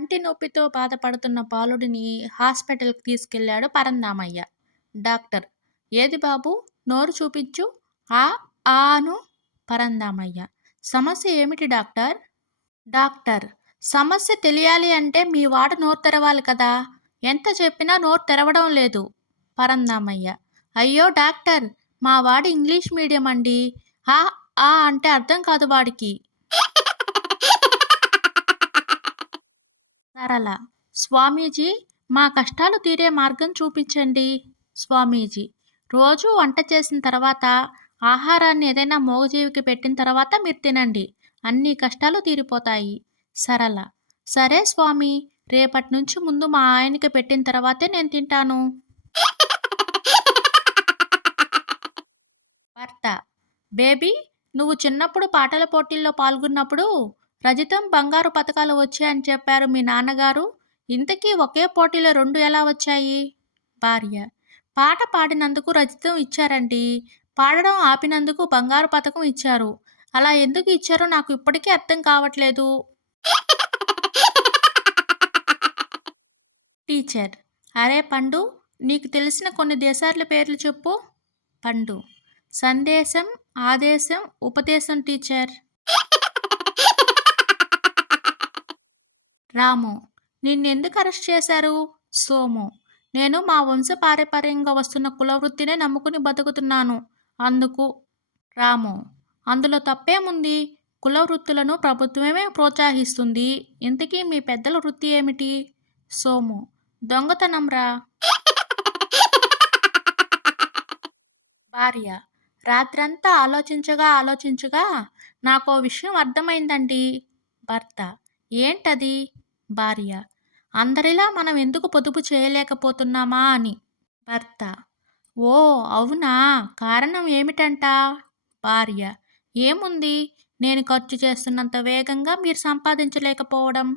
పంటి నొప్పితో బాధపడుతున్న బాలుడిని హాస్పిటల్‌కి తీసుకెళ్ళాడు పరంధామయ్య. డాక్టర్ "ఏది బాబూ నోరు చూపించు" "ఆ ఆ" అను పరంధామయ్య. "సమస్య ఏమిటి డాక్టర్?" డాక్టర్ "సమస్య తెలియాలి అంటే మీ వాడు నోరు తెరవాలి కదా! ఎంత చెప్పినా నోరు తెరవడం లేదు." పరంధామయ్య "అయ్యో డాక్టర్ మా వాడు ఇంగ్లీష్ మీడియం అండి. ఆ ఆ అంటే అర్థం కాదు వాడికి." సరళ "స్వామీజీ మా కష్టాలు తీరే మార్గం చూపించండి." స్వామీజీ "రోజూ వంట చేసిన తర్వాత ఆహారాన్ని ఏదైనా మూగజీవికి పెట్టిన తర్వాత మీరు తినండి. అన్ని కష్టాలు తీరిపోతాయి." సరళ "సరే స్వామీ, రేపటి నుంచి ముందు మా ఆయనకి పెట్టిన తర్వాతే నేను తింటాను." భర్త "బేబీ నువ్వు చిన్నప్పుడు పాటల పోటీల్లో పాల్గొన్నప్పుడు రజితం, బంగారు పతకాలు వచ్చాయని చెప్పారు మీ నాన్నగారు. ఇంతకీ ఒకే పోటీలో 2 ఎలా వచ్చాయి?" భార్య "పాట పాడినందుకు రజితం ఇచ్చారండి. పాడడం ఆపినందుకు బంగారు పతకం ఇచ్చారు. అలా ఎందుకు ఇచ్చారో నాకు ఇప్పటికీ అర్థం కావట్లేదు." టీచర్ "అరే పండు, నీకు తెలిసిన కొన్ని దేశాల పేర్లు చెప్పు." పండు "సందేశం, ఆదేశం, ఉపదేశం టీచర్." రాము "నిన్నెందుకు అరెస్ట్ చేశారు?" సోము "నేను మా వంశపారంపర్యంగా వస్తున్న కులవృత్తినే నమ్ముకుని బతుకుతున్నాను అందుకు." రాము "అందులో తప్పేముంది? కులవృత్తులను ప్రభుత్వమే ప్రోత్సహిస్తుంది. ఇంతకీ మీ పెద్దల వృత్తి ఏమిటి?" సోము "దొంగతనంరా." భార్య రాత్రంతా ఆలోచించగా నాకో విషయం అర్థమైందండి. భర్త ఏంటది? భార్య అందరిలా మనం ఎందుకు పొదుపు చేయలేకపోతున్నామా అని. భర్త ఓ అవునా, కారణం ఏమిటంట? భార్య ఏముంది, నేను ఖర్చు చేస్తున్నంత వేగంగా మీరు సంపాదించలేకపోవడం.